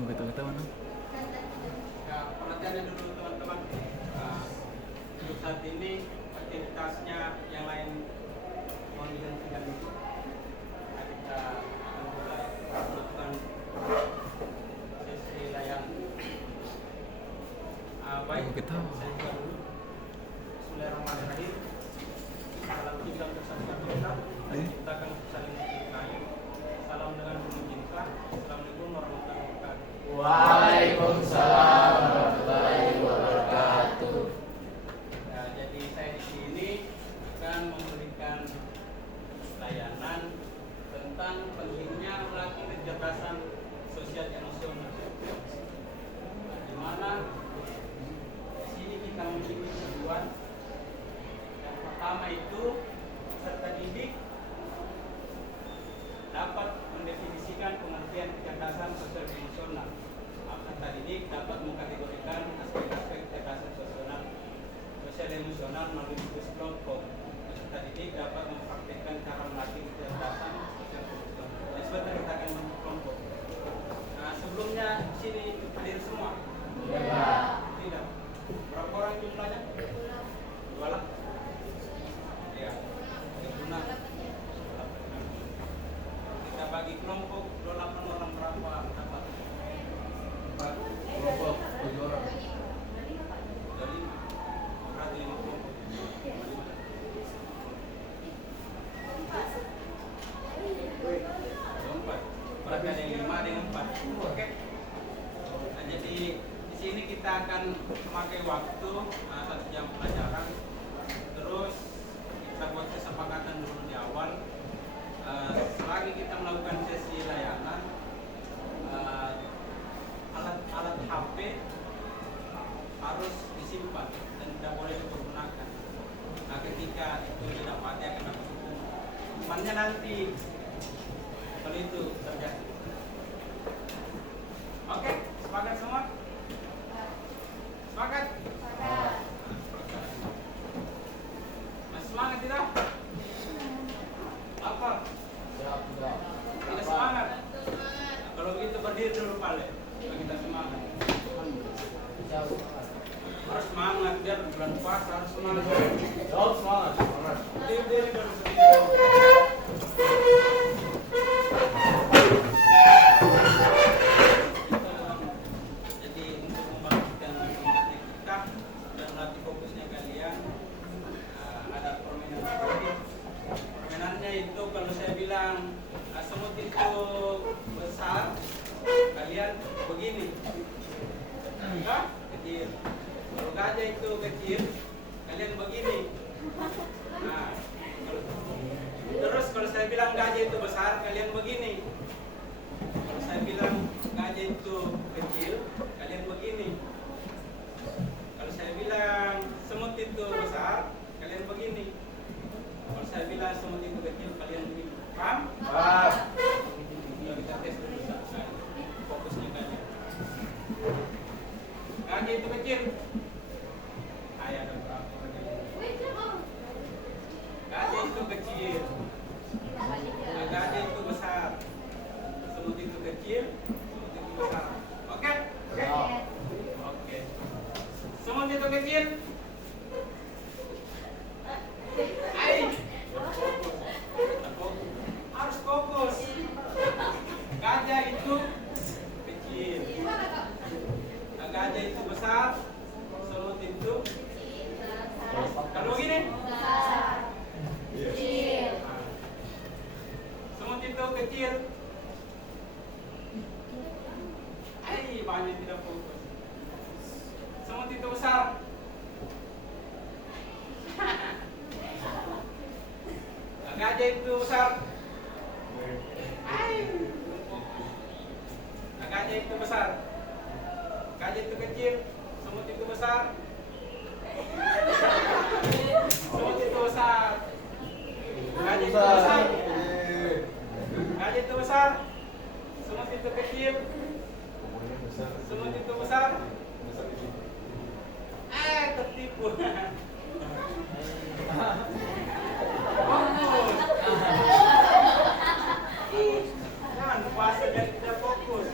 mau ketawa-ketawa no? Ya, perhatiannya dulu teman-teman. Untuk saat ini aktivitasnya yang lain mohon dihentikan dulu. Kita akan mulai melakukan sesi layan. Baik, Mau ketawa. saya buka dulu. Bismillahirrahmanirrahim. Salam cinta untuk satu kita. Kita akan saling mencintai. Salam dengan penuh cinta. Assalamualaikum warahmatullahi wabarakatuh. Waalaikumsalam warahmatullahi wabarakatuh. Nah, jadi saya di sini akan memberikan layanan tentang pentingnya melatih kecerdasan sosial emosional. Di mana di sini kita memiliki tujuan. Yang pertama itu peserta didik dapat mendefinisikan pengertian kecerdasan sosial emosional. Peserta didik dapat mengkategorikan aspek-aspek kecerdasan sosial emosional melalui tugas kelompok. Peserta didik dapat mempraktikkan cara melatih kecerdasan sosial emosional. Oleh sebab itu kita akan kelompok. Nah, sebelumnya di sini hadir semua? Ya. Tidak. Berapa orang jumlahnya? 2 lah. Ya. 36. Kita bagi kelompok 28 orang berapa dapat? 4 Kelompok 7 orang. dari berarti 5 kelompok. Empat. Berarti ada yang 5, ada yang 4. Oke. Nah, jadi di sini kita akan memakai waktu 1 jam pelajaran. Terus kita buat kesepakatan dulu di awal. Selagi kita melakukan sesi layanan, alat HP harus disimpan dan tidak boleh dipergunakan. Nah, ketika itu tidak mati akan dapat hukum. Hukumannya nanti kalau itu terjadi. Oke, sepakat semua? Sepakat? Masih semangat tidak? Apa? Siap, sudah. Tidak semangat? Nah, kalau begitu berdiri dulu Pale. Supaya kita semangat. Siap. Harus semangat biar bulan puasa harus semangat. Jawab semangat. Semangat. Berdiri dulu sedikit. Jadi untuk membangkitkan semangatnya kita dan melatih fokusnya kalian, ada permainan seperti permainannya itu kalau saya bilang semut itu besar, kalian begini, enggak kecil. Kalau gajah itu kecil, kalian begini. Nah, terus kalau saya bilang gajah itu besar, kalian begini. Kalau saya bilang gajah itu kecil, kalian begini. Kalau saya bilang semut itu besar, kalian begini. Kalau saya bilang semut itu kecil, kalian begini. Paham? Paham. Kalau kita tes dulu fokusnya kalian. Gajah itu kecil. Ayah ada berapa gajah? Gajah itu kecil. Gajah itu besar. Semut itu kecil, semut itu besar. Oke? Oke? Oke. Semut itu kecil. Harus fokus. Gajah itu kecil. Gajah itu besar. Semut itu kalau begini. Semut itu kecil. Banyak tidak fokus. Semut itu besar. Gajah itu besar. Gajah itu besar. Gajah itu kecil. Semut itu besar. Semut itu besar. Gajah itu besar. Gajah itu besar. Semut itu kecil. Semut itu besar. Tertipu. Fokus. Jangan puasa jadi tidak fokus.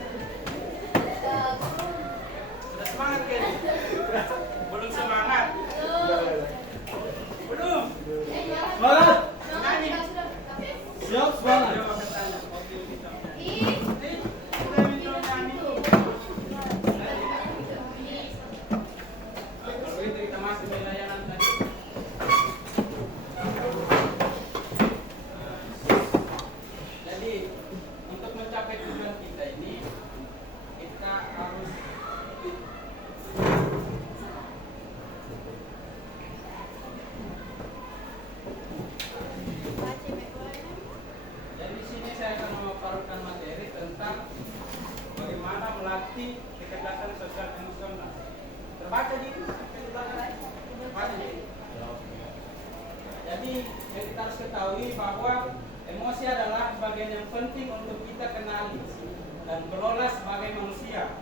mengikuti kecerdasan sosial emosional. Terbaca di belakang. Terbaca di. Jadi yang kita harus ketahui bahwa emosi adalah bagian yang penting untuk kita kenali dan kelola sebagai manusia.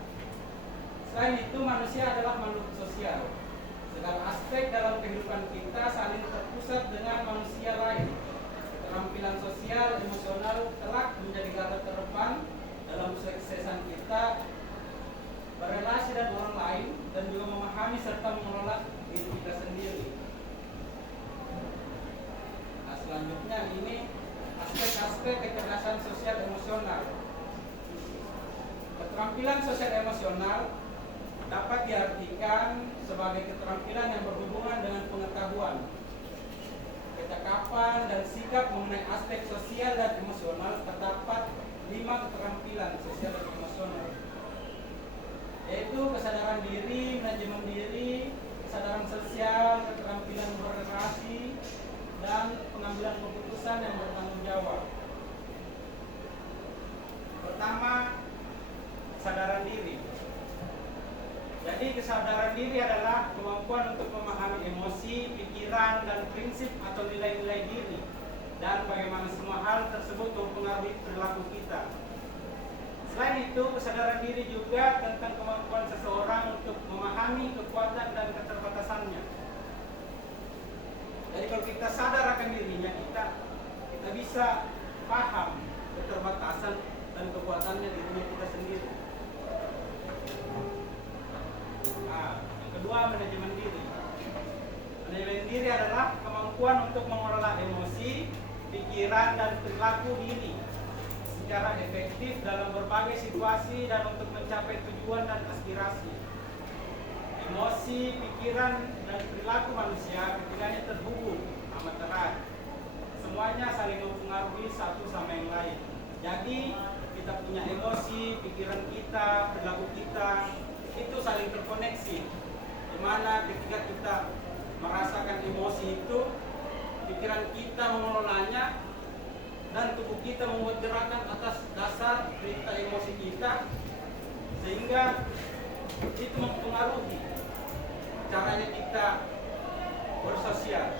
Selain itu, manusia adalah makhluk sosial. Segala aspek dalam kehidupan kita saling terpusat dengan manusia lain. Keterampilan sosial emosional kelak menjadi garda terdepan dalam kesuksesan kita berrelasi dengan orang lain dan juga memahami serta mengelola diri kita sendiri. Nah, selanjutnya ini aspek-aspek kecerdasan sosial emosional. Keterampilan sosial emosional dapat diartikan sebagai keterampilan yang berhubungan dengan pengetahuan, ketakapan dan sikap mengenai aspek sosial dan emosional. Terdapat 5 keterampilan sosial dan emosional, yaitu kesadaran diri, manajemen diri, kesadaran sosial, keterampilan berrelasi, dan pengambilan keputusan yang bertanggung jawab. Pertama, kesadaran diri. Jadi kesadaran diri adalah kemampuan untuk memahami emosi, pikiran, dan prinsip atau nilai-nilai diri dan bagaimana semua hal tersebut mempengaruhi perilaku kita. Selain itu, kesadaran diri juga tentang kemampuan seseorang untuk memahami kekuatan dan keterbatasannya. Jadi kalau kita sadar akan dirinya, kita bisa paham keterbatasan dan kekuatannya dirinya kita sendiri. Nah, yang kedua, manajemen diri. Manajemen diri adalah kemampuan untuk mengelola emosi, pikiran, dan perilaku diri secara efektif dalam berbagai situasi dan untuk mencapai tujuan dan aspirasi. Emosi, pikiran, dan perilaku manusia ketiganya terhubung amat erat. Semuanya saling mempengaruhi satu sama yang lain. Jadi kita punya emosi, pikiran kita, perilaku kita itu saling terkoneksi. Di mana ketika kita merasakan emosi itu, pikiran kita mengelolanya dan tubuh kita membuat gerakan atas dasar perintah emosi kita, sehingga itu mempengaruhi caranya kita bersosial.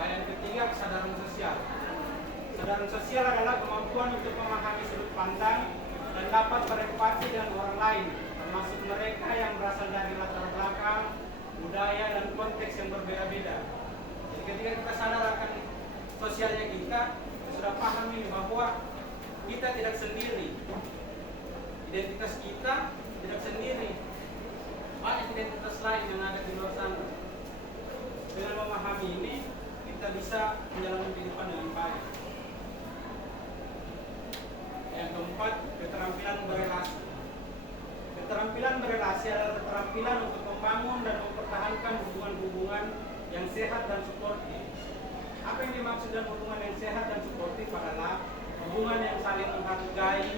Yang ketiga, kesadaran sosial. Kesadaran sosial adalah kemampuan untuk memahami sudut pandang dan dapat berempati dengan orang lain, termasuk mereka yang berasal dari latar belakang, budaya, dan konteks yang berbeda-beda. Jadi ketika kita sadar akan sosialnya kita sudah paham ini bahwa kita tidak sendiri. Identitas kita tidak sendiri. Banyak identitas lain yang ada di luar sana. Dengan memahami ini, kita bisa menjalani kehidupan dengan baik. Yang keempat, keterampilan berelasi. Keterampilan berelasi adalah keterampilan untuk membangun dan mempertahankan hubungan-hubungan yang sehat dan suportif. Apa yang dimaksud dengan hubungan yang sehat dan suportif adalah hubungan yang saling menghargai,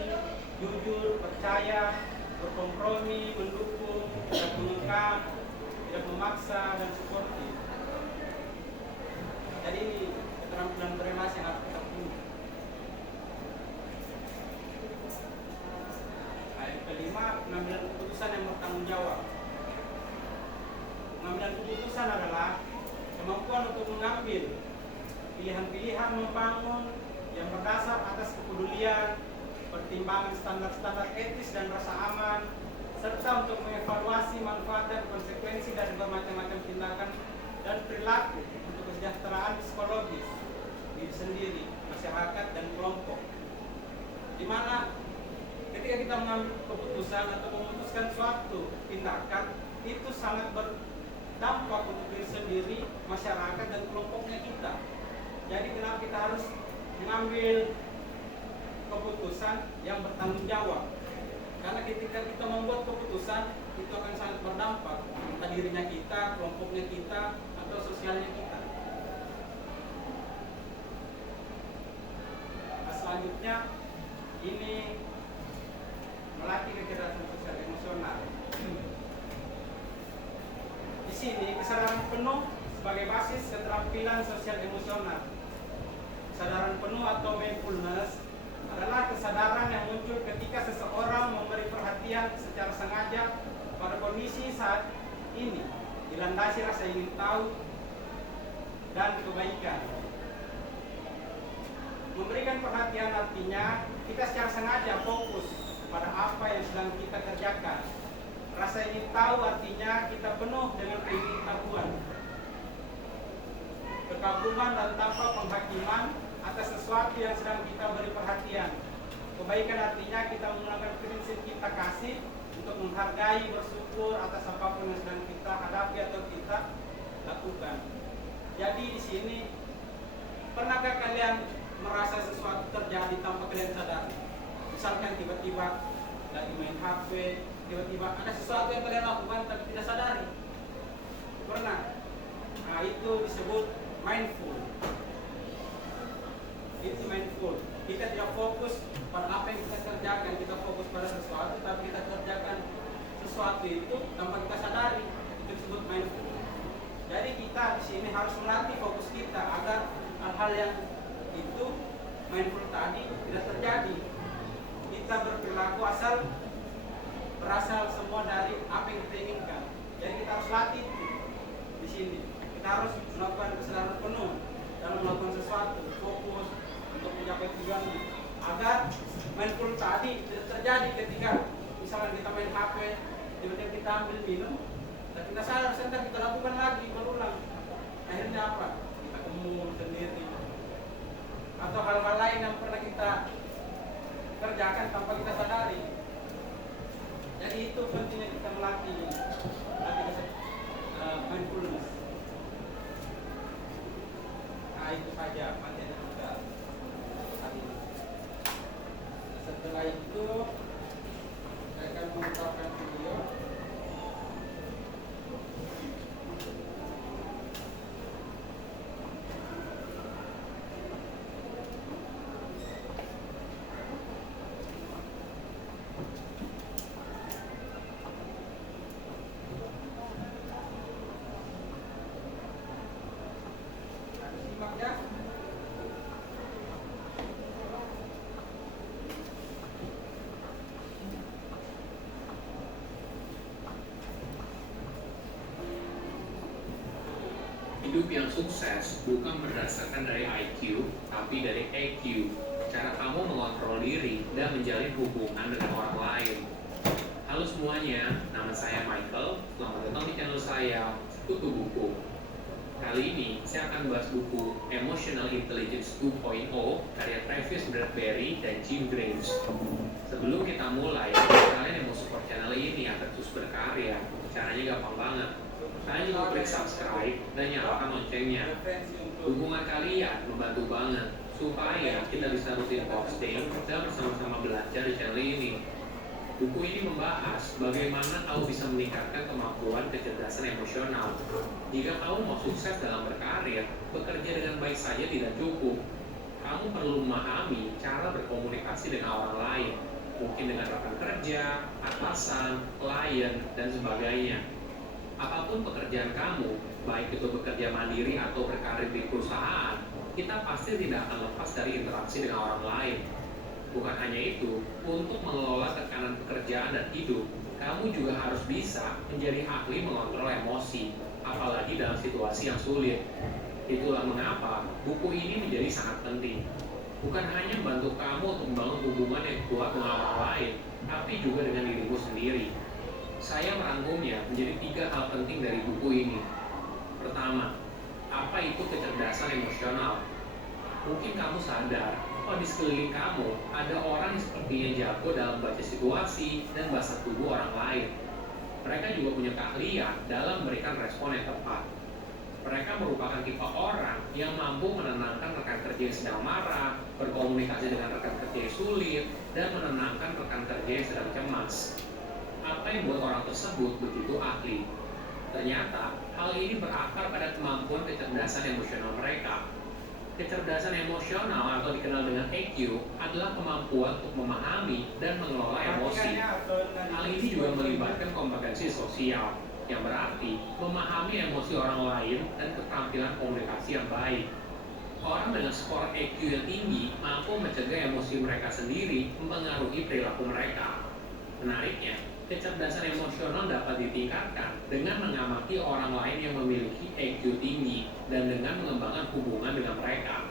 jujur, percaya, berkompromi, mendukung, tidak mengekang, tidak memaksa, dan suportif. Jadi keterampilan berelasi yang harus kita punya. Yang kelima, pengambilan keputusan yang bertanggung jawab. Pengambilan keputusan adalah kemampuan untuk mengambil pilihan-pilihan membangun yang berdasar atas kepedulian, pertimbangan standar-standar etis dan rasa aman, serta untuk mengevaluasi manfaat dan konsekuensi dari bermacam-macam tindakan dan perilaku untuk kesejahteraan psikologis diri sendiri, masyarakat, dan kelompok. Di mana ketika kita mengambil keputusan atau memutuskan suatu tindakan, itu sangat berdampak untuk diri sendiri, masyarakat, dan kelompoknya kita. Jadi kenapa kita harus mengambil keputusan yang bertanggung jawab? Karena ketika kita membuat keputusan, itu akan sangat berdampak entah dirinya kita, kelompoknya kita, atau sosialnya kita. Nah, selanjutnya ini melatih kecerdasan sosial emosional. Di sini kesadaran penuh sebagai basis keterampilan sosial emosional. Kesadaran penuh atau mindfulness adalah kesadaran yang muncul ketika rasa ingin tahu, dan kebaikan. Memberikan perhatian artinya kita secara sengaja fokus pada apa yang sedang kita kerjakan. Rasa ingin tahu artinya kita penuh dengan pengetahuan, kekaguman dan tanpa penghakiman atas sesuatu yang sedang kita beri perhatian. Kebaikan artinya kita menggunakan prinsip kita kasih untuk menghargai, bersyukur atas apapun yang sedang kita hadapi atau kita lakukan. Jadi di sini, pernahkah kalian merasa sesuatu terjadi tanpa kalian sadari? Misalkan tiba-tiba lagi main HP, tiba-tiba ada sesuatu yang kalian lakukan tapi tidak sadari. Pernah? Nah, itu disebut mindful. Itu mindful. Kita tidak fokus pada apa yang kita kerjakan, kita fokus pada sesuatu, tapi kita kerjakan sesuatu itu tanpa kita sadari. Itu disebut mindful. Jadi kita di sini harus melatih fokus kita agar hal-hal yang itu mindful tadi tidak terjadi. Kita berperilaku berasal semua dari apa yang kita inginkan. Jadi kita harus latih di sini. Kita harus melakukan kesadaran penuh dalam melakukan sesuatu, fokus untuk mencapai tujuannya. Agar mindful tadi tidak terjadi ketika misalnya kita main HP, tiba-tiba kita ambil minum, dan kita sadar sebentar kita lakukan lagi berulang. Akhirnya apa? Kita kemul sendiri. Atau hal-hal lain yang pernah kita kerjakan tanpa kita sadari. Jadi itu pentingnya kita melatih mindfulness. Nah, itu saja materi kita hari ini. Setelah itu saya akan memutarkan video. Simak ya. Hidup yang sukses bukan berdasarkan dari IQ, tapi dari EQ. Cara kamu mengontrol diri dan menjalin hubungan dengan orang lain. Halo semuanya, nama saya Michael. Selamat datang di channel saya, Sekutu Buku. Kali ini saya akan bahas buku Emotional Intelligence 2.0 karya Travis Bradberry dan Jim Graves. Sebelum kita mulai, kalian yang mau support channel ini agar terus berkarya, caranya gampang banget. Kalian juga klik subscribe dan nyalakan loncengnya. Dukungan kalian membantu banget supaya kita bisa rutin posting dan bersama-sama belajar di channel ini. Buku ini membahas bagaimana kamu bisa meningkatkan kemampuan kecerdasan emosional. Jika kamu mau sukses dalam berkarir, bekerja dengan baik saja tidak cukup. Kamu perlu memahami cara berkomunikasi dengan orang lain, mungkin dengan rekan kerja, atasan, klien, dan sebagainya. Apapun pekerjaan kamu, baik itu bekerja mandiri atau berkarir di perusahaan, kita pasti tidak akan lepas dari interaksi dengan orang lain. Bukan hanya itu, untuk mengelola tekanan pekerjaan dan hidup, kamu juga harus bisa menjadi ahli mengontrol emosi, apalagi dalam situasi yang sulit. Itulah mengapa buku ini menjadi sangat penting. Bukan hanya membantu kamu untuk membangun hubungan yang kuat dengan orang lain, tapi juga dengan dirimu sendiri. Saya merangkumnya menjadi 3 hal penting dari buku ini. Pertama, apa itu kecerdasan emosional? Mungkin kamu sadar, di sekeliling kamu ada orang yang sepertinya jago dalam baca situasi dan bahasa tubuh orang lain. Mereka juga punya keahlian dalam memberikan respon yang tepat. Mereka merupakan tipe orang yang mampu menenangkan rekan kerja yang sedang marah, berkomunikasi dengan rekan kerja yang sulit, dan menenangkan rekan kerja yang sedang cemas. Apa yang membuat orang tersebut begitu ahli? Ternyata, hal ini berakar pada kemampuan kecerdasan emosional mereka. Kecerdasan emosional atau dikenal dengan EQ adalah kemampuan untuk memahami dan mengelola emosi. Hal ini juga melibatkan kompetensi sosial, yang berarti memahami emosi orang lain dan keterampilan komunikasi yang baik. Orang dengan skor EQ yang tinggi mampu mencegah emosi mereka sendiri mempengaruhi perilaku mereka. Menariknya, Kecerdasan emosional dapat ditingkatkan dengan mengamati orang lain yang memiliki EQ tinggi dan dengan mengembangkan hubungan dengan mereka.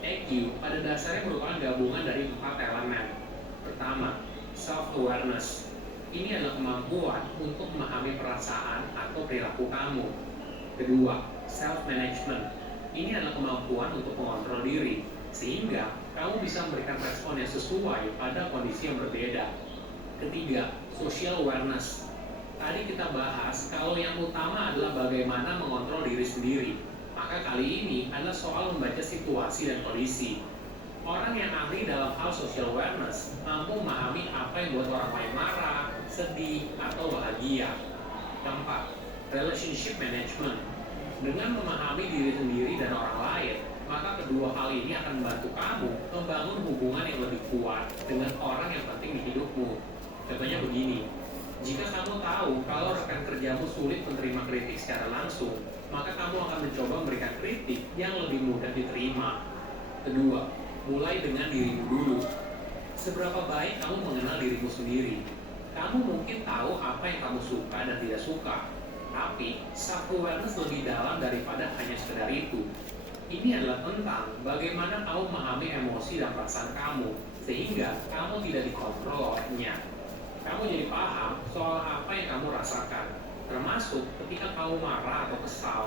EQ pada dasarnya merupakan gabungan dari 4 elemen. Pertama, self-awareness. Ini adalah kemampuan untuk memahami perasaan atau perilaku kamu. Kedua, self-management. Ini adalah kemampuan untuk mengontrol diri, sehingga kamu bisa memberikan respon yang sesuai pada kondisi yang berbeda. Ketiga, social awareness. Tadi kita bahas kalau yang utama adalah bagaimana mengontrol diri sendiri. Maka kali ini adalah soal membaca situasi dan kondisi. Orang yang ahli dalam hal social awareness mampu memahami apa yang membuat orang lain marah, sedih, atau bahagia. Keempat, relationship management. Dengan memahami diri sendiri dan orang lain, maka kedua hal ini akan membantu kamu membangun hubungan yang lebih kuat dengan orang yang penting di hidupmu. Contohnya begini, jika kamu tahu kalau rekan kerjamu sulit menerima kritik secara langsung, maka kamu akan mencoba memberikan kritik yang lebih mudah diterima. Kedua, mulai dengan dirimu dulu. Seberapa baik kamu mengenal dirimu sendiri? Kamu mungkin tahu apa yang kamu suka dan tidak suka, tapi self-awareness lebih dalam daripada hanya sekedar itu. Ini adalah tentang bagaimana kamu memahami emosi dan perasaan kamu, sehingga kamu tidak dikontrol olehnya. Kamu jadi paham soal apa yang kamu rasakan, termasuk ketika kamu marah atau kesal.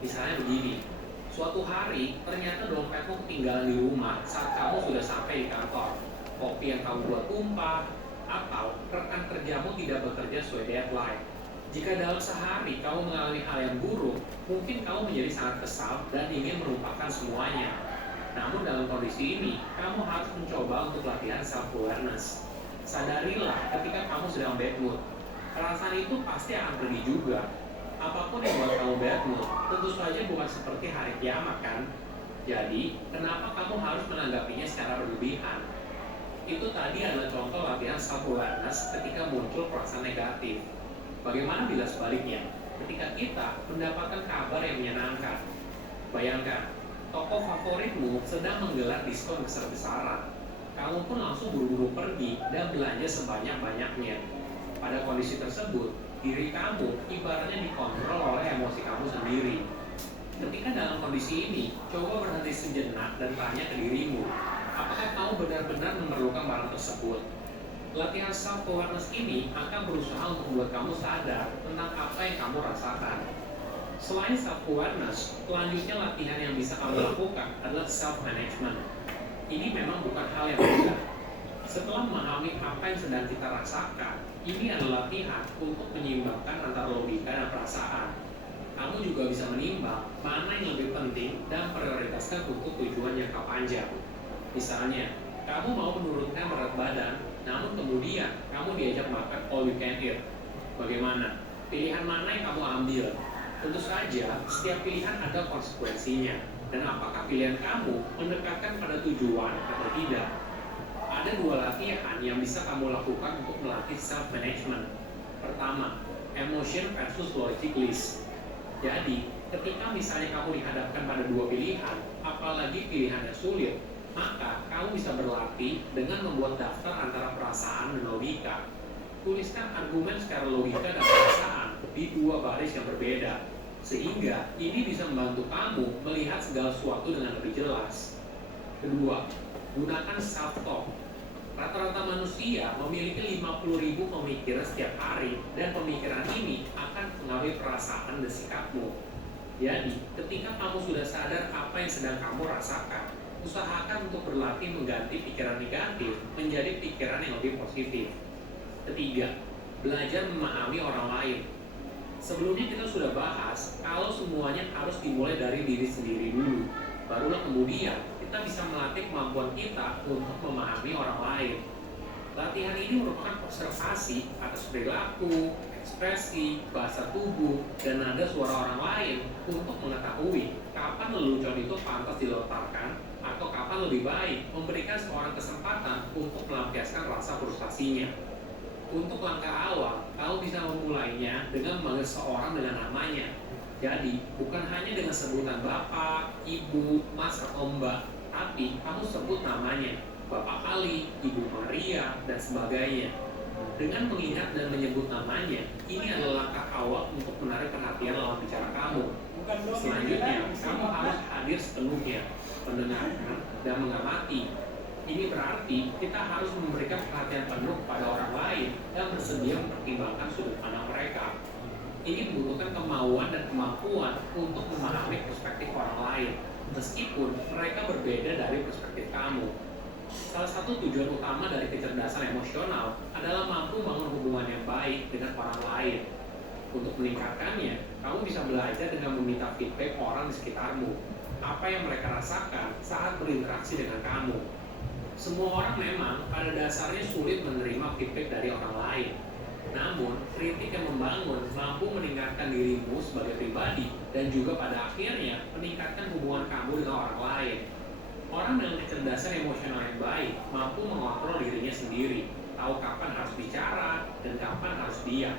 Misalnya begini, suatu hari ternyata dompetmu ketinggalan di rumah saat kamu sudah sampai di kantor. Kopi yang kamu buat tumpah, atau rekan kerjamu tidak bekerja sesuai deadline. Jika dalam sehari kamu mengalami hal yang buruk, mungkin kamu menjadi sangat kesal dan ingin melupakan semuanya. Namun dalam kondisi ini, kamu harus mencoba untuk latihan self-awareness. Sadarilah ketika kamu sedang bad mood. Perasaan itu pasti akan pergi juga. Apapun yang membuat kamu bad mood, tentu saja bukan seperti hari kiamat kan? Jadi, kenapa kamu harus menanggapinya secara berlebihan? Itu tadi adalah contoh latihan self-awareness ketika muncul perasaan negatif. Bagaimana bila sebaliknya? Ketika kita mendapatkan kabar yang menyenangkan. Bayangkan, toko favoritmu sedang menggelar diskon besar-besaran. Kamu pun langsung buru-buru pergi dan belanja sebanyak-banyaknya. Pada kondisi tersebut, diri kamu ibaratnya dikontrol oleh emosi kamu sendiri. Ketika dalam kondisi ini, coba berhenti sejenak dan tanya ke dirimu, apakah kamu benar-benar memerlukan barang tersebut? Latihan self-awareness ini akan berusaha untuk membuat kamu sadar tentang apa yang kamu rasakan. Selain self-awareness, selanjutnya latihan yang bisa kamu lakukan adalah self-management. Ini memang bukan hal yang mudah. Setelah memahami apa yang sedang kita rasakan, ini adalah latihan untuk menyeimbangkan antara logika dan perasaan. Kamu juga bisa menimbang mana yang lebih penting dan prioritaskan untuk tujuan jangka panjang. Misalnya, kamu mau menurunkan berat badan, namun kemudian kamu diajak makan all you can eat. Bagaimana? Pilihan mana yang kamu ambil? Tentu saja, setiap pilihan ada konsekuensinya. Dan apakah pilihan kamu mendekatkan pada tujuan atau tidak? Ada dua latihan yang bisa kamu lakukan untuk melatih self-management. Pertama, emotion versus logic list. Jadi, ketika misalnya kamu dihadapkan pada dua pilihan, apalagi pilihan yang sulit, maka kamu bisa berlatih dengan membuat daftar antara perasaan dan logika. Tuliskan argumen secara logika dan perasaan di dua baris yang berbeda. Sehingga ini bisa membantu kamu melihat segala sesuatu dengan lebih jelas. Kedua, gunakan self-talk. Rata-rata manusia memiliki 50.000 pemikiran setiap hari dan pemikiran ini akan mempengaruhi perasaan dan sikapmu. Jadi, ketika kamu sudah sadar apa yang sedang kamu rasakan, usahakan untuk berlatih mengganti pikiran negatif menjadi pikiran yang lebih positif. Ketiga, belajar memahami orang lain. Sebelumnya kita sudah bahas kalau semuanya harus dimulai dari diri sendiri dulu. Barulah kemudian kita bisa melatih kemampuan kita untuk memahami orang lain. Latihan ini merupakan observasi atas perilaku, ekspresi, bahasa tubuh, dan nada suara orang lain untuk mengetahui kapan lelucon itu pantas dilontarkan atau kapan lebih baik memberikan seorang kesempatan untuk melampiaskan rasa frustasinya. Untuk langkah awal, kamu bisa memulainya dengan memanggil seorang dengan namanya. Jadi, bukan hanya dengan sebutan bapak, ibu, mas, atau mbak, tapi kamu sebut namanya, Bapak Ali, Ibu Maria, dan sebagainya. Dengan mengingat dan menyebut namanya, ini adalah langkah awal untuk menarik perhatian lawan bicara kamu. Selanjutnya, kamu harus hadir sepenuhnya, mendengarkan, dan mengamati. Ini berarti kita harus memberikan perhatian penuh pada orang lain dan bersedia mempertimbangkan sudut pandang mereka. Ini membutuhkan kemauan dan kemampuan untuk memahami perspektif orang lain, meskipun mereka berbeda dari perspektif kamu. Salah satu tujuan utama dari kecerdasan emosional adalah mampu membangun hubungan yang baik dengan orang lain. Untuk meningkatkannya, kamu bisa belajar dengan meminta feedback orang di sekitarmu. Apa yang mereka rasakan saat berinteraksi dengan kamu. Semua orang memang pada dasarnya sulit menerima feedback dari orang lain. Namun, kritik yang membangun mampu meningkatkan dirimu sebagai pribadi dan juga pada akhirnya meningkatkan hubungan kamu dengan orang lain. Orang dengan kecerdasan emosional yang baik mampu mengontrol dirinya sendiri, tahu kapan harus bicara dan kapan harus diam.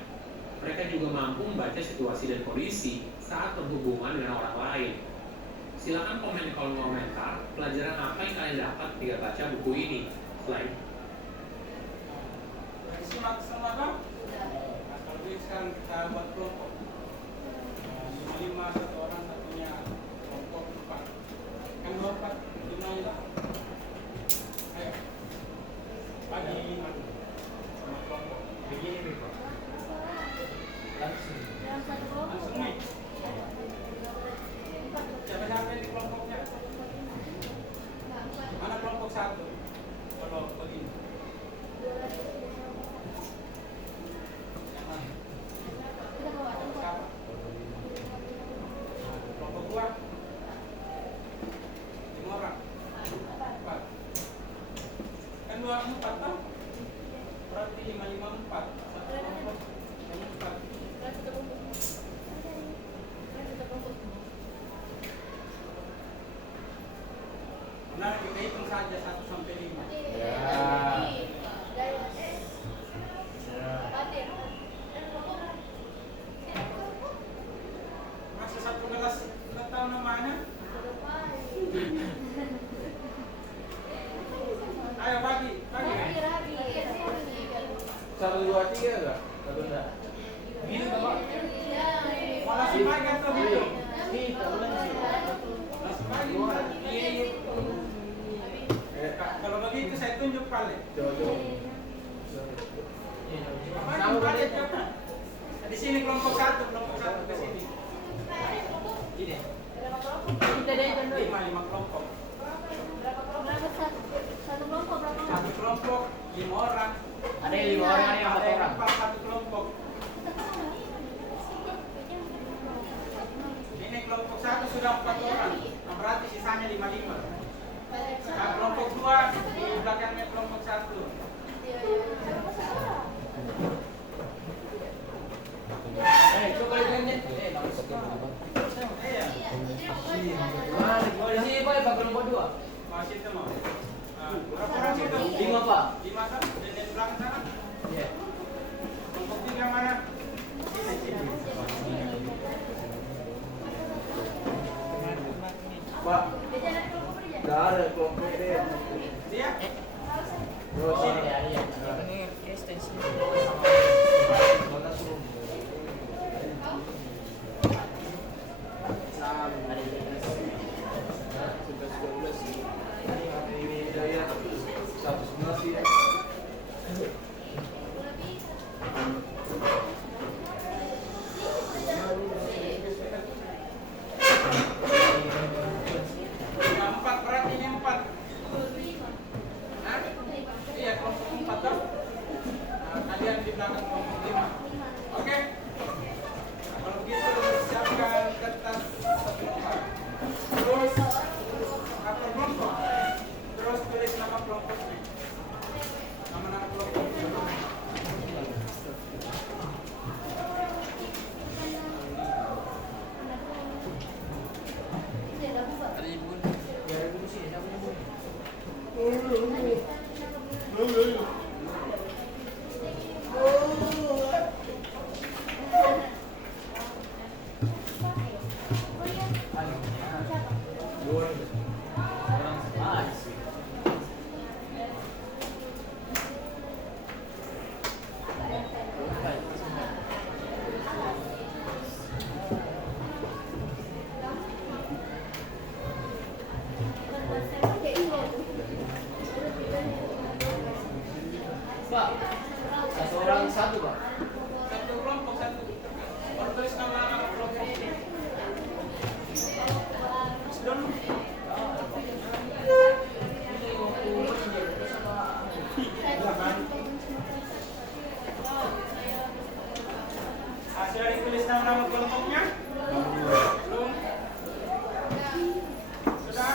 Mereka juga mampu membaca situasi dan kondisi saat berhubungan dengan orang lain. Silakan komen di kolom komentar pelajaran apa yang kalian dapat ketika baca buku ini. Selain Simak sama Bang. Nah, kalau gitu sekarang kita buat kelompok. 5 satu orang, satunya kelompok 4. Kan 4, 5 ya. Ayo. Pagi sama kelompok. Begini nih Pak. Langsung. Langsung nih. Siapa-siapa di kelompoknya? Mana kelompok 1? Kalau begini. Yang mana? Siapa? Kelompok 2. 5 orang. 4. Kan 2 4 toh? Berarti 5 5 4. Satu kelompok yang 4. Benar, kita hitung saja 1 sampai 5. Masa satu kelas nggak tahu namanya? Ayo bagi. 1, 2, 3 enggak? Satu enggak? Gitu toh, Pak. Malah sebagi atau gitu? Kita ulang sih. Langsung bagi. Kalau begitu saya tunjuk paling. Coba. Sama paling coba. Di sini kelompok 1 ke sini. Ini. Kita ada yang 5 kelompok. Satu kelompok 5 orang. Ada yang 5 orang, ada yang 4 orang. Satu kelompok. Ini kelompok 1 sudah 4 orang. Nah, berarti sisanya 5. Nah, kelompok 2 di belakangnya kelompok 1. Coba lihat nih. Langsung. Iya. Di sini Pak, Pak kelompok 2. Masih itu mau. Berapa orang situ? 5 Pak. 5 kan? Dan di belakang sana? Iya. Kelompok 3 mana? Sini. Pak. Enggak ada kelompok ini. Dia? Terus sini. Ini ekstensi. Mana suruh? Iya, kelompok 4 toh. Kalian di belakang kelompok 5. Oke? Nah, kalau begitu siapkan kertas satu lembar. Terus atau kelompok. Terus tulis nama kelompoknya. Nama kelompoknya. Pak, satu orang satu Pak. Satu kelompok satu. Baru tulis nama kelompok. Sudah. Sudah ditulis nama kelompoknya? Belum? Sudah?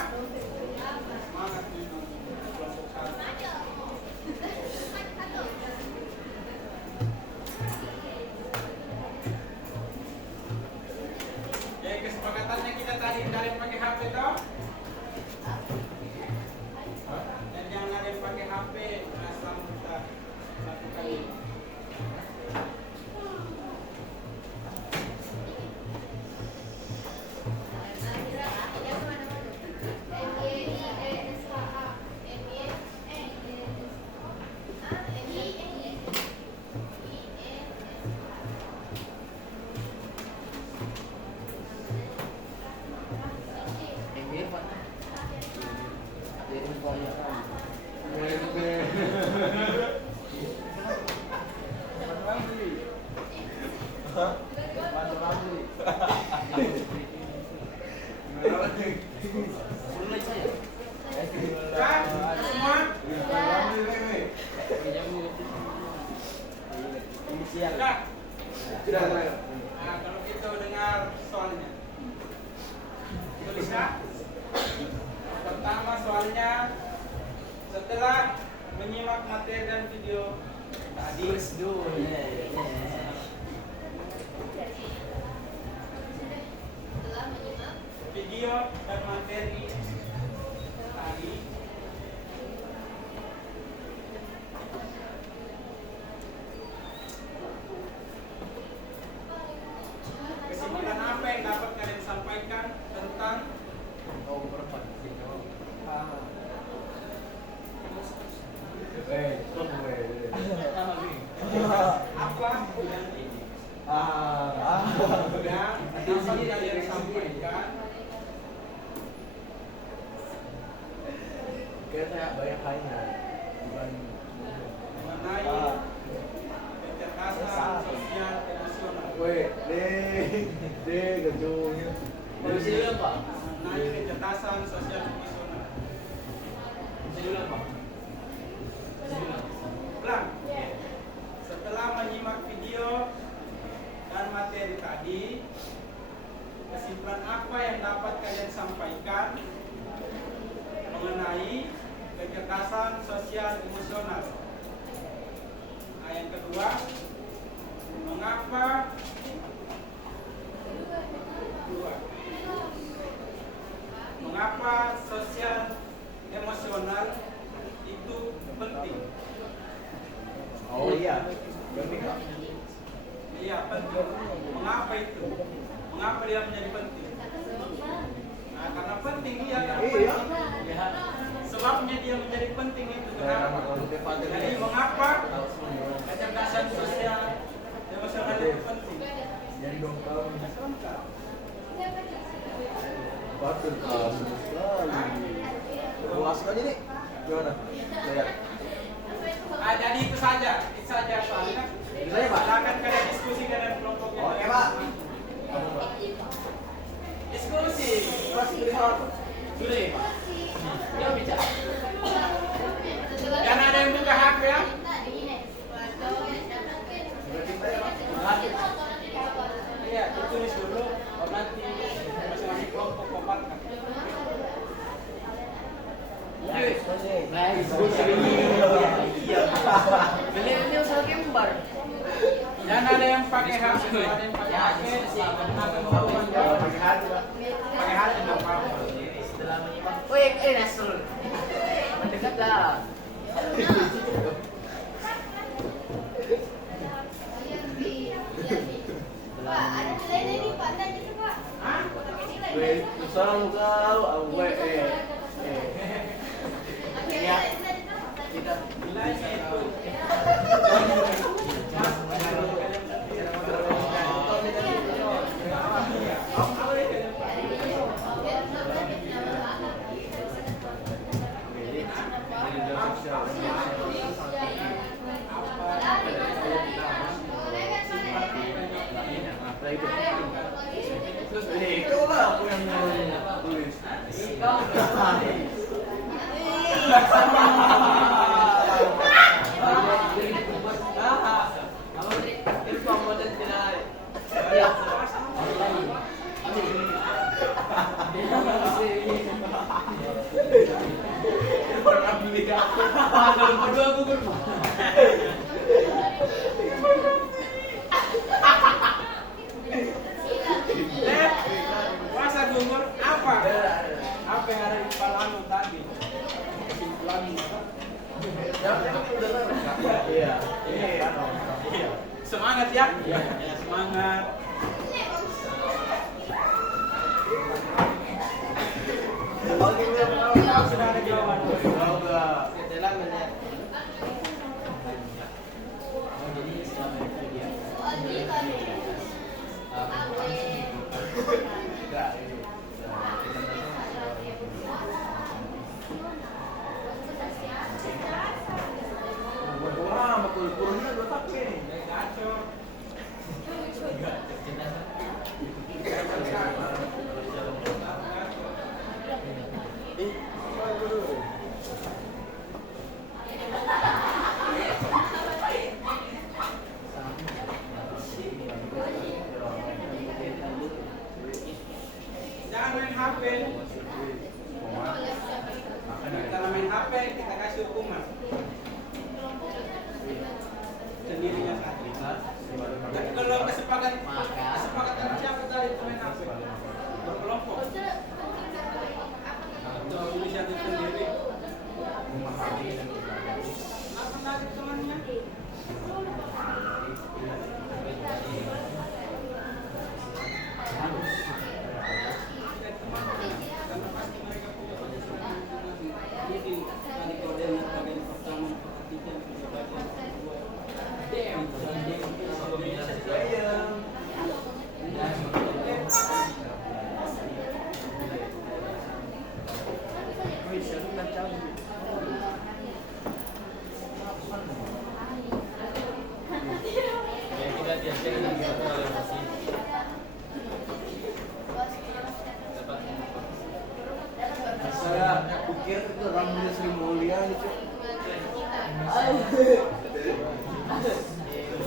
Semangat nih kelompok satu. Jadi kesepakatannya kita tadi kalian pakai HP toh? Dan yang ada yang pakai HP, asal kita lakukan ini. MBA Pak. Jadi banyak kan. Kan? Semua? Sudah? Nah, kalau kita dengar soalnya. Tulis ya. Pertama soalnya, setelah menyimak materi dan video tadi, video dan materi tadi, kesimpulan apa yang dapat kalian sampaikan tentang apa yang ini? Yang dapat kalian sampaikan Kita banyak halnya. mengenai kecerdasan sosial emosional. gedungnya. Bisa Pak. Mengenai kecerdasan sosial emosional. Bisa Pak. Ulang. Setelah menyimak video dan materi tadi, kesimpulan apa yang dapat kalian sampaikan mengenai kecerdasan sosial emosional? Nah, yang kedua, mengapa sosial emosional itu penting? Oh iya. Penting Pak. Iya, penting. Mengapa itu? Mengapa dia menjadi penting? Nah, karena penting dia karena Iya. penting. Sebabnya dia menjadi penting itu kenapa? Jadi mengapa kecerdasan sosial emosional itu penting? Jadi dong tahu. Batul sekali. Luas aja nih. Gimana? Lihat. Jadi itu saja soalnya. Saya Pak. Silakan kalian diskusi dengan kelompoknya. Oke Pak. Diskusi. Sudah ya Pak. Dia bicara. Jangan ada yang buka HP ya. Iya, ditulis dulu. Nanti masing-masing kelompok paparkan. Milenial soal kembar. Jangan ada yang pakai HP, ada yang pakai HP. Pakai hati nggak apa-apa. Setelah menyimak. Nasr. Mendekat lah. Pak, ada nilainya nih Pak, tanya tuh Pak. Hah? Salam kau, Ya. kita Nilainya itu. itu. Terus itu lah aku yang tulis. Kau Puasa gugur apa? Apa yang ada di kepalamu tadi? Kesimpulanmu apa? Iya. Semangat ya? Ya, semangat. Sudah ada jawaban. Jangan main HP. Kalau main HP kita kasih hukuman. Sendirinya saja. Tapi kalau kesepakatan siapa tadi itu main HP? Berkelompok. Atau inisiatif sendiri. Apa tadi temannya? Saya pikir itu rambutnya Sri Mulia gitu.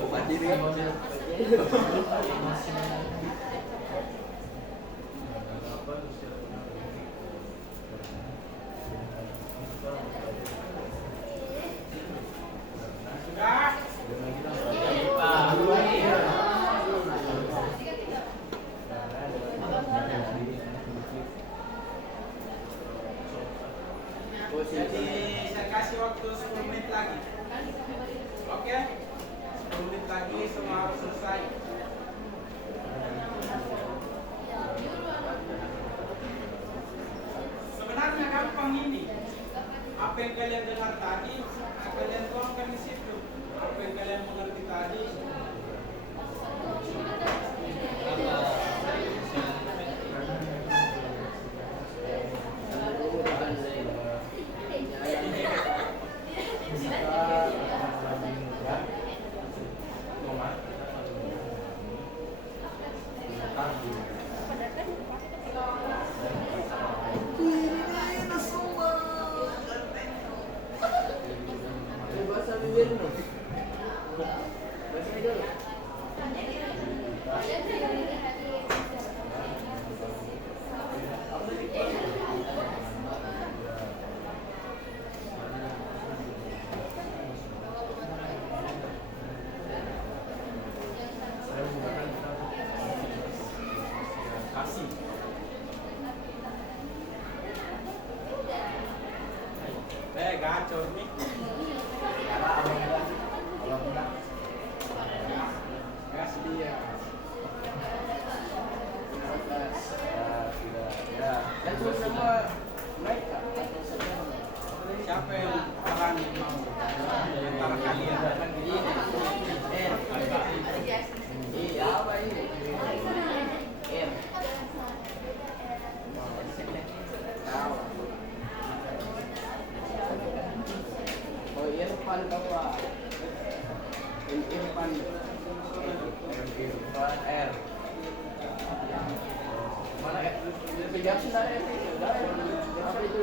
Berdiri mobil. Jadi saya kasih waktu 10 menit lagi. Oke? 10 menit lagi semua harus selesai. Sebenarnya gampang ini. Apa yang kalian dengar tadi, kalian tuangkan di situ. Apa yang kalian mengerti tadi. Gacor nih. Gas dia. Dan semua mereka. Siapa yang akan mau antara kalian? Iya apa ini? Irfan Bapak Irfan R Mana ya? Pegang sudah ya. Apa itu?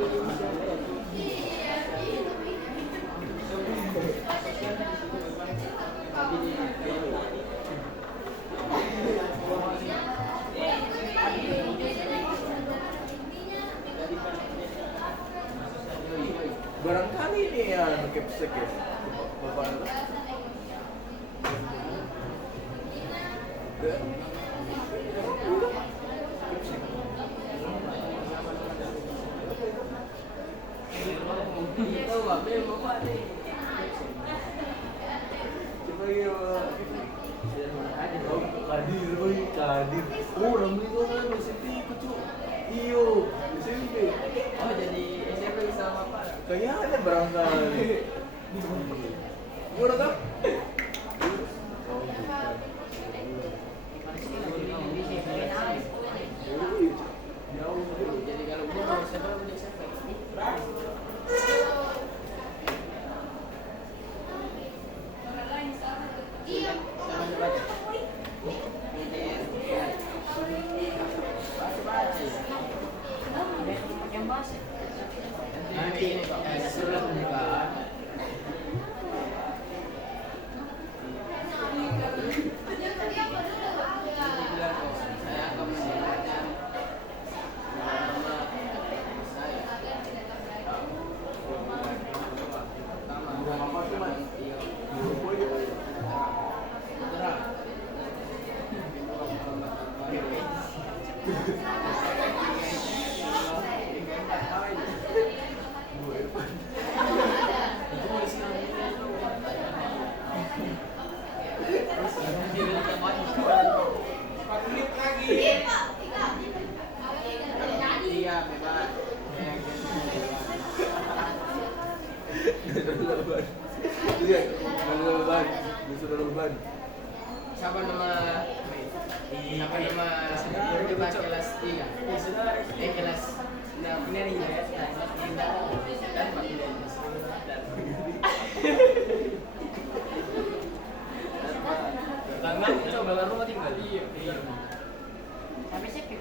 Barangkali ini ya kepsek ya. Bapak itu. Itu apa yang bapak ni? Coba ya. Kadir. Oh, ramai tu kan SMP kucu. Iyo, SMP. Oh, jadi SMP sama apa? Kayaknya barangkali. Gimana tak? Jadi kalau gua siapa yang menjadi siapa? Nanti ini Pak, surat pembukaan. Saya akan menjelaskan nama saya. Pertama, Siapa nama coba kelas 3 kelas ini ya dan Bang coba baru rumah tinggal iya Sampai siapa?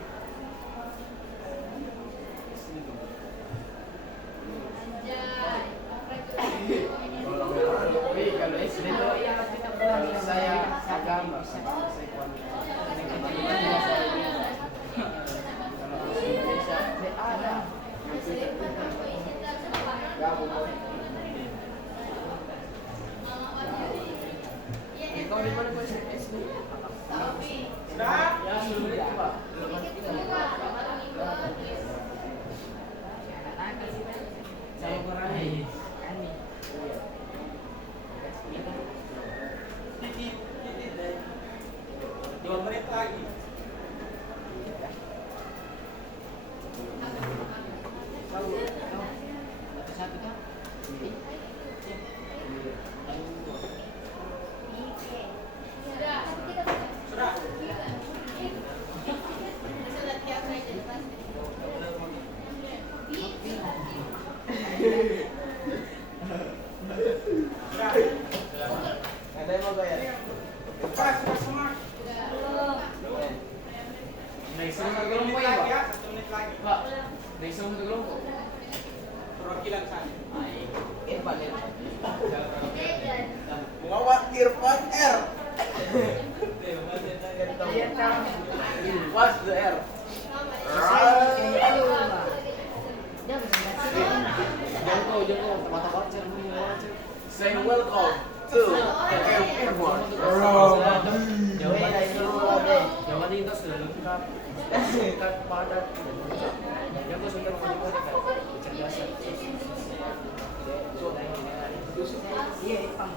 kalau SD itu saya agama Kau di mana kau SD? Sudah? Ya sudah Pak. Saya meraih. Titit 2 menit lagi. Satu kan? Sudah? Ada yang mau bayar? Pas, semua. Naisong Satu kelompok menit ya, lagi ya, Pak? 1 menit lagi. Pak, naisong kelompok. Perwakilan saya. Irfan ya. Muhammad Irfan R. What's the R? Jangan mata wajar Say welcome to Irfan. Jawaban itu sudah lengkap. Kan padat. Ya kok sudah menjadi kecerdasan. Iya, Pang.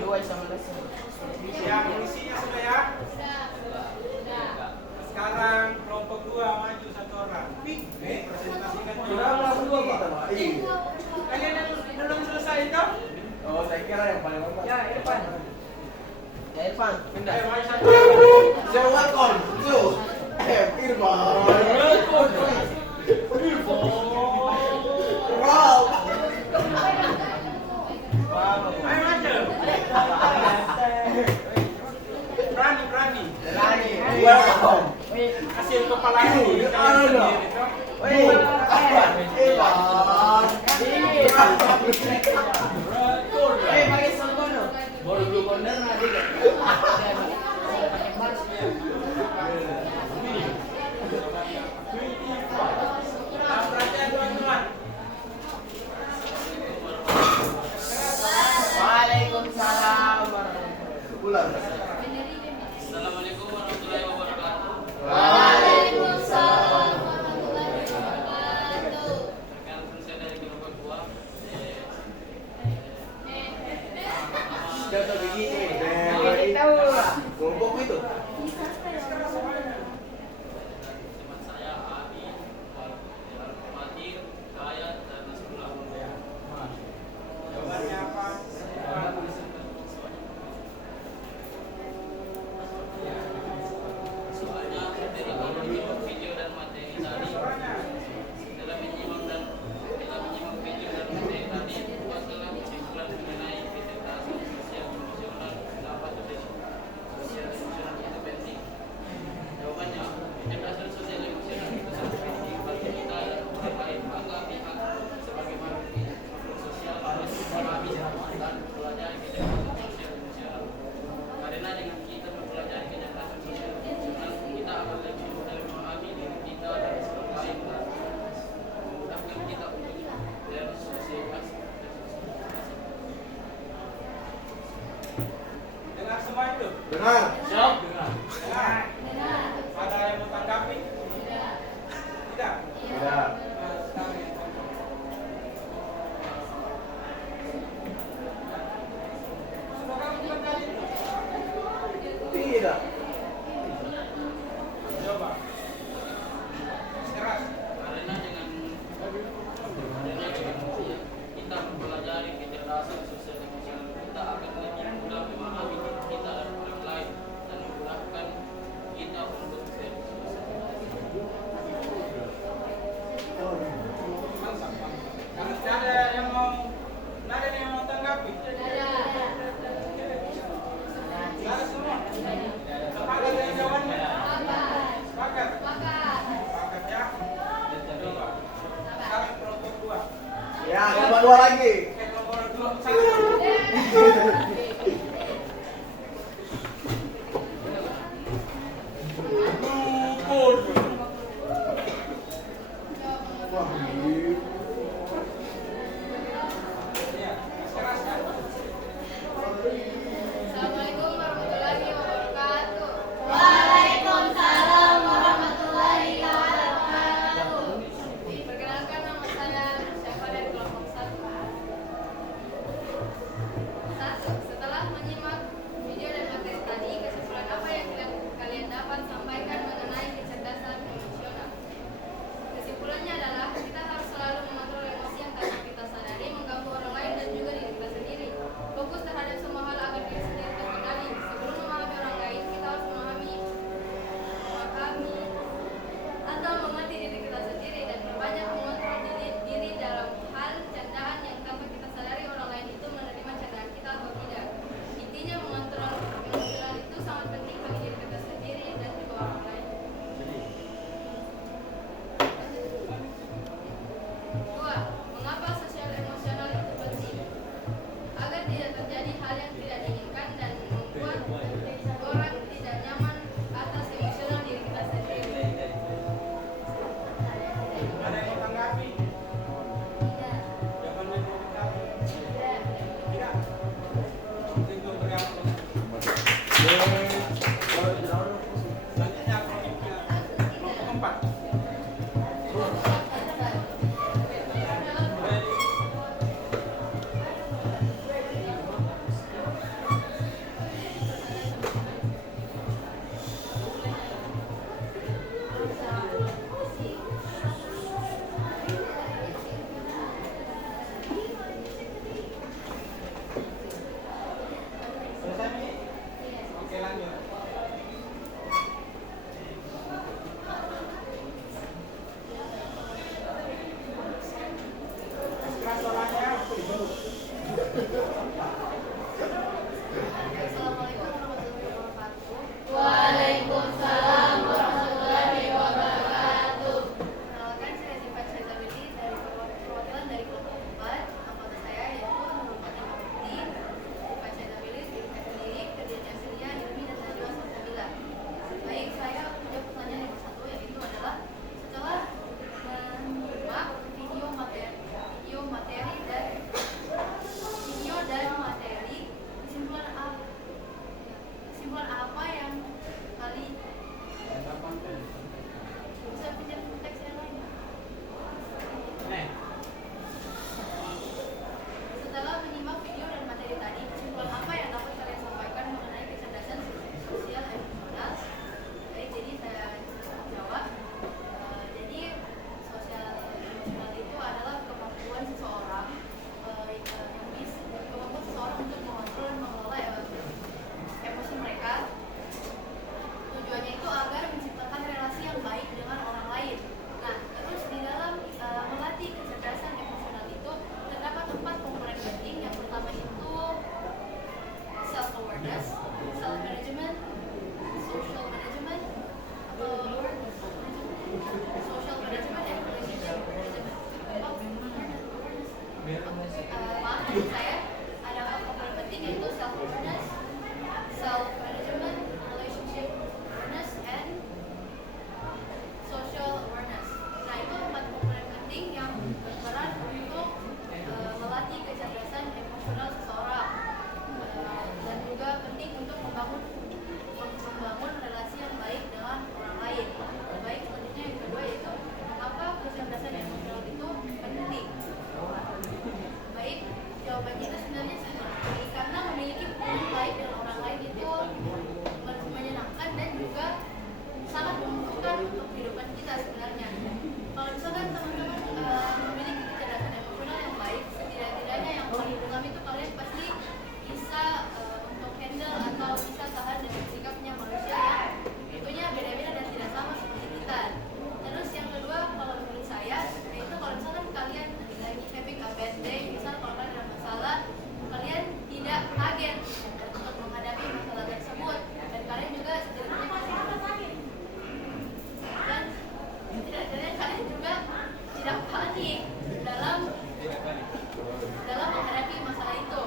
Dua sama dasar. Siap, isinya sudah ya? Sekarang kelompok 2 maju 1 orang. Presentasikan dulu. Sudah langsung dua Pak. Iya. Kalian yang belum selesai itu? Oh, saya kira yang paling lama. Ya, Irfan. Ya, Irfan. Pindah. Ayo, maju 1 orang. Say welcome to Irfan. Wow. Ayo maju. Berani. Welcome. kecil kepala Ada. ini. Pakai songkono. Baru dulu corner nanti kan. Perhatian teman-teman. Waalaikumsalam. Ulang. Assalamualaikum warahmatullahi wabarakatuh. Waalaikumsalam warahmatullahi wabarakatuh. Perkenalkan saya dari kelompok 2. Sudah tahu begini. Tahu lah. Kelompok itu. Teman saya Abi, Fatir, Hayat, dan Nasrullah. Jawabannya apa? Soalnya materi video dan materi tadi dalam menyimak video dan materi tadi buatlah kesimpulan mengenai presentasi sosial emosional. Kenapa sosial emosional itu penting? Jawabannya, kecerdasan sosial emosional itu sangat penting bagi kita dan orang lain. Maka pihak sebagai makhluk sosial harus memahami dan mempelajari kecerdasan sosial emosional. Karena dengan kita mempelajari kecerdasan sosial emosional, kita akan lebih mudah memahami diri kita dan orang lain dan memudahkan kita untuk bersosialisasi. Dengar semua itu? Dengar. Siap, dengar. Dengar. Ada yang mau tanggapi? Tidak. Tidak? Tidak. Nah, sekarang yang tanggapi. Sudah kamu bukan tadi? Tidak. Coba. Keras. Karena dengan kita mempelajari kecerdasan sosial emosional, kita akan lebih mudah memahami diri kita dan orang lain dan memudahkan kita untuk ada yang mau tanggapi? Ada semua? Sepakat dengan jawabannya? Sepakat? Sepakat ya? Coba. Sekarang kelompok 2. Ya, tambah 2 lagi. Kelompok 2 satu. Wah, ini. Ya, keras kan? Assalamualaikum warahmatullahi wabarakatuh. Waalaikumsalam warahmatullahi wabarakatuh. Perkenalkan nama saya Syafa dari kelompok 1. 1. menurut saya ada komponen penting yaitu self awareness, self management, relationship awareness, and social awareness. Nah, itu 4 komponen penting yang berperan untuk melatih kecerdasan emosional seseorang, dan juga penting untuk membangun relasi yang baik dengan orang lain. Baik, selanjutnya yang kedua yaitu mengapa kecerdasan emosional itu penting. Baik, jawabannya itu sebenarnya sama. Karena memiliki hubungan baik dengan orang lain itu menyenangkan dan juga sangat menguntungkan untuk kehidupan kita sebenarnya. Kalau misalkan teman-teman memiliki kecerdasan emosional yang baik, setidak-tidaknya yang paling pertama itu kalian pasti bisa untuk handle atau bisa tahan dengan sikapnya manusia yang itunya beda-beda dan tidak sama seperti kita. Terus yang kedua, kalau menurut saya, yaitu kalau misalkan kalian lagi having a bad day, misal kalau kalian ada masalah, kalian tidak kaget untuk menghadapi masalah tersebut, dan kalian juga setidaknya kalian juga tidak panik dalam menghadapi masalah itu,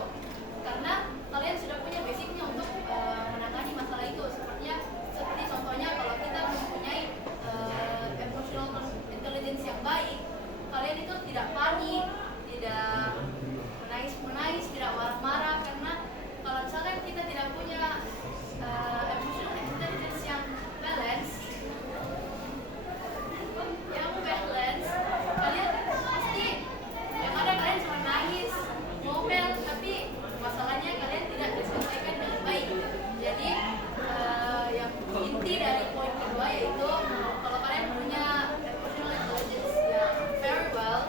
karena kalian sudah punya basicnya untuk menangani masalah itu. Seperti contohnya kalau kita mempunyai emotional intelligence yang baik, kalian itu tidak panik, tidak menangis, tidak marah-marah, karena kalau misalkan kita tidak punya emotional intelligence yang balance, kalian pasti yang ada kalian cuma nangis, ngomel, tapi masalahnya kalian tidak diselesaikan dengan baik. Jadi yang inti dari poin kedua yaitu kalau kalian punya emotional intelligence yang very well,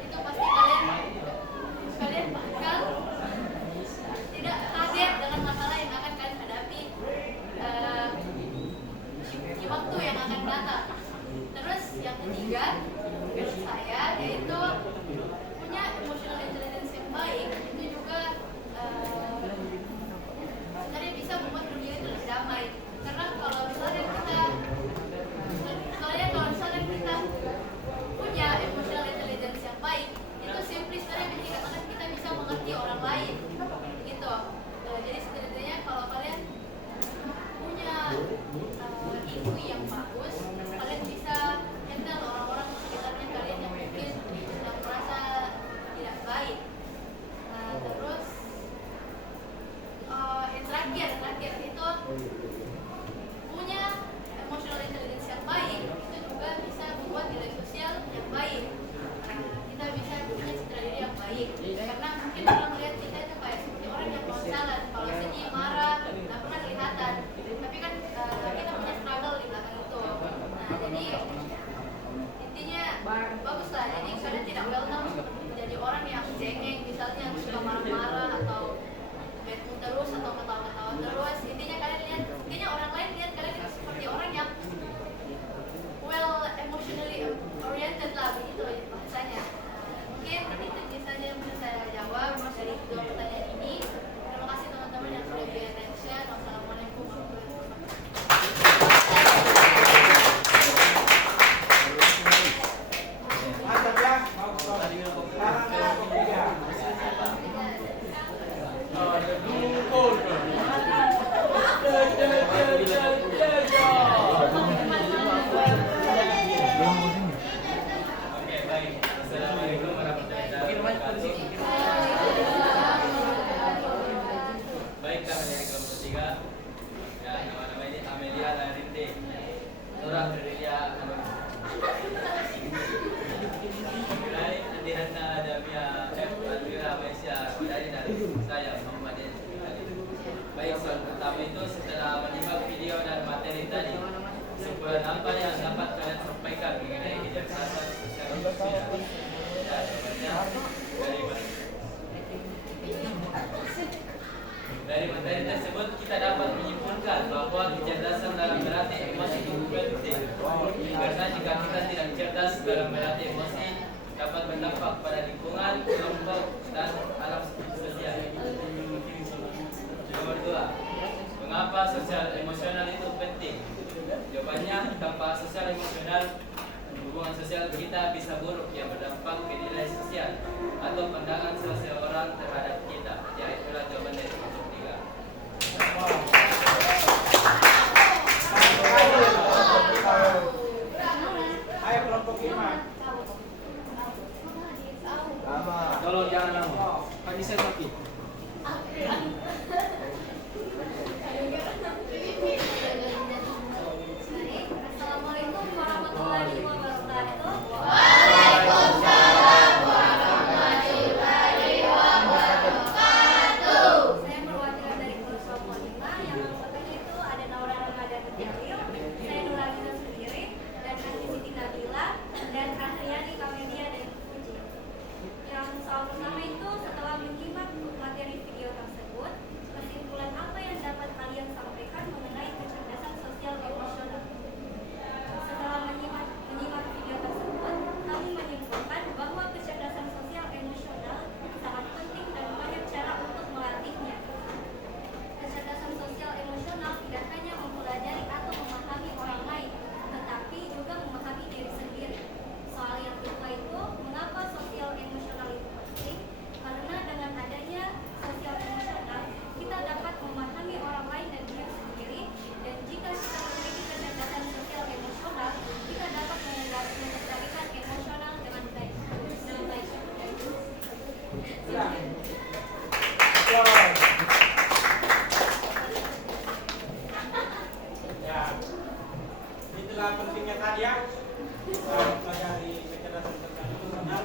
itu pasti kalian bakal tidak kaget dengan masalah yang akan kalian hadapi di waktu yang akan datang. Terus yang ketiga menurut saya yaitu punya emotional intelligence yang baik itu juga sebenarnya bisa membuat dunia itu lebih damai. Karena kalau misalnya kita punya emotional intelligence yang baik, itu simply sebenarnya dikatakan kita bisa mengerti orang lain gitu. Jadi setidaknya kalau kalian punya IQ yang bagus, kalian bisa handle orang-orang di sekitarnya kalian yang mungkin sedang merasa tidak baik. Nah, terus yang terakhir itu punya emotional intelligence yang baik itu juga bisa membuat nilai sosial yang baik. Kita bisa punya citra diri yang baik, karena mungkin orang melihat kita itu kayak seperti orang yang nonchalant, kalau sedih, marah, nggak pernah kelihatan, tapi kan kita punya struggle di belakang itu. Nah, jadi intinya bagus lah, jadi kalian tidak welcome jadi orang yang cengeng, misalnya suka marah-marah atau bad mood terus atau ketawa-ketawa terus. Intinya kalian lihat, intinya orang lain lihat kalian itu seperti orang yang well emotionally oriented lah, begitu bahasanya. Mungkin itu bisa saja yang bisa saya jawab dari kedua pertanyaan ini. Terima kasih teman-teman yang sudah beri attention. Wassalamualaikum warahmatullahi wabarakatuh. Baik, kami dari kelompok 3. Ya, nama-nama ini Amelia Larinte, Nora Aurelia Anwar, Andihana Adamia F. Alwira Maisya Wadari, dan saya Muhammad Ali. Baik, soal pertama itu setelah menyimak video dan materi tadi, kesimpulan apa yang dapat kalian sampaikan mengenai kecerdasan sosial manusia? Ya, jawabannya dari materi tersebut kita dapat menyimpulkan bahwa kecerdasan dalam melatih emosi itu penting. Karena jika kita tidak cerdas dalam melatih emosi, dapat berdampak pada lingkungan, kelompok, dan alam sosial. Nomor 2, mengapa sosial emosional itu penting? Jawabannya, tanpa sosial emosional, hubungan sosial kita bisa buruk yang berdampak ke nilai sosial atau pandangan seseorang terhadap lagi. Assalamualaikum warahmatullahi wabarakatuh. Saya perwakilan dari Kursus 5 yang anggotanya itu ada Naura Ramadan Jalil, saya Nuraliza sendiri, dan Andi Siti Nabila, dan Andriani Kamelia dari Puji. Yang soal pertama itu setelah menyimak materi video tersebut, kesimpulan apa yang dapat kalian sampaikan mengenai kecerdasan sosial emosional? Setelah menyimak video tersebut, kami menyimpulkan bahwa kecerdasan sosial emosional sangat penting dan banyak cara untuk melatihnya. Kecerdasan sosial emosional tidak hanya mempelajari atau memahami orang lain, tetapi juga memahami diri sendiri. Soal yang kedua itu, mengapa sosial emosional itu penting? Karena dengan adanya sosial emosional, kita dapat memahami orang lain dan diri sendiri, dan jika kita memiliki kecerdasan sosial emosional, kita dapat mengendalikan emosional dengan baik. Ya, itulah pentingnya tadi ya, mempelajari kecerdasan sosial emosional.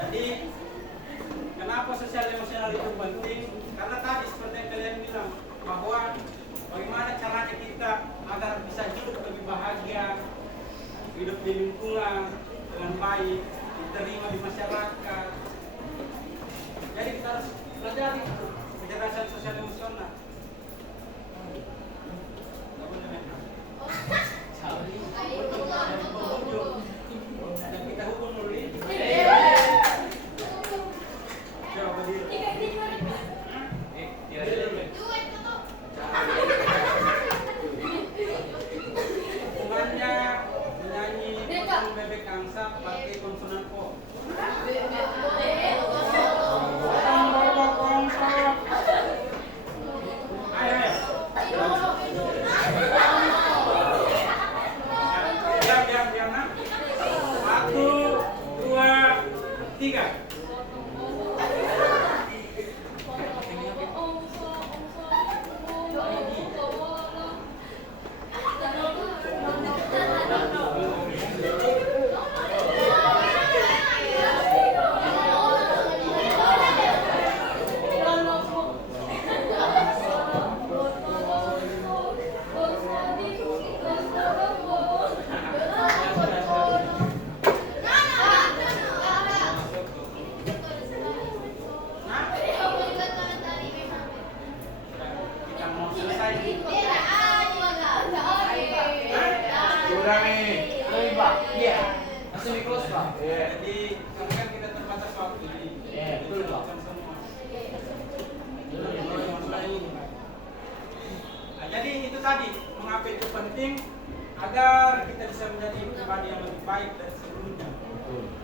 Jadi, kenapa sosial emosional itu penting? Karena tadi seperti yang kalian bilang, bahwa bagaimana caranya kita agar bisa hidup lebih bahagia, hidup di lingkungan dengan baik, diterima di masyarakat. Jadi kita harus pelajari kecerdasan sosial emosional. Dan kita hukum dulu. Coba berdiri. Hukumannya menyanyi potong bebek angsa pakai konsonan po. Potong bebek angsa. Ayo, ayo. Diam, nak. 1, 2, 3. Kita mau selesai. Kurang nih. Lebih Pak. Iya. Langsung di close Pak. Iya. Jadi karena kan kita terbatas waktu ini. Iya, betul, Pak. Bukan semua. Nah, jadi itu tadi mengapa itu penting agar kita bisa menjadi pribadi yang lebih baik dari sebelumnya.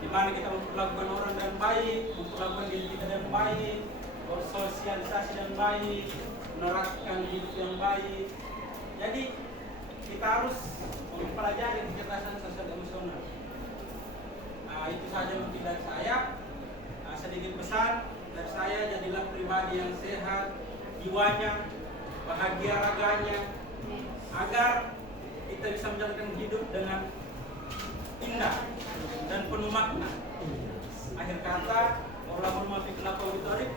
Di mana kita memperlakukan orang dengan baik, memperlakukan diri kita dengan baik, bersosialisasi dengan baik, menerapkan hidup yang baik. Jadi kita harus mempelajari kecerdasan sosial emosional. Nah, itu saja mungkin dari saya. Sedikit pesan dari saya, jadilah pribadi yang sehat jiwanya, bahagia raganya, agar kita bisa menjalankan hidup dengan indah dan penuh makna. Akhir kata, wabillahi taufiq wal hidayah.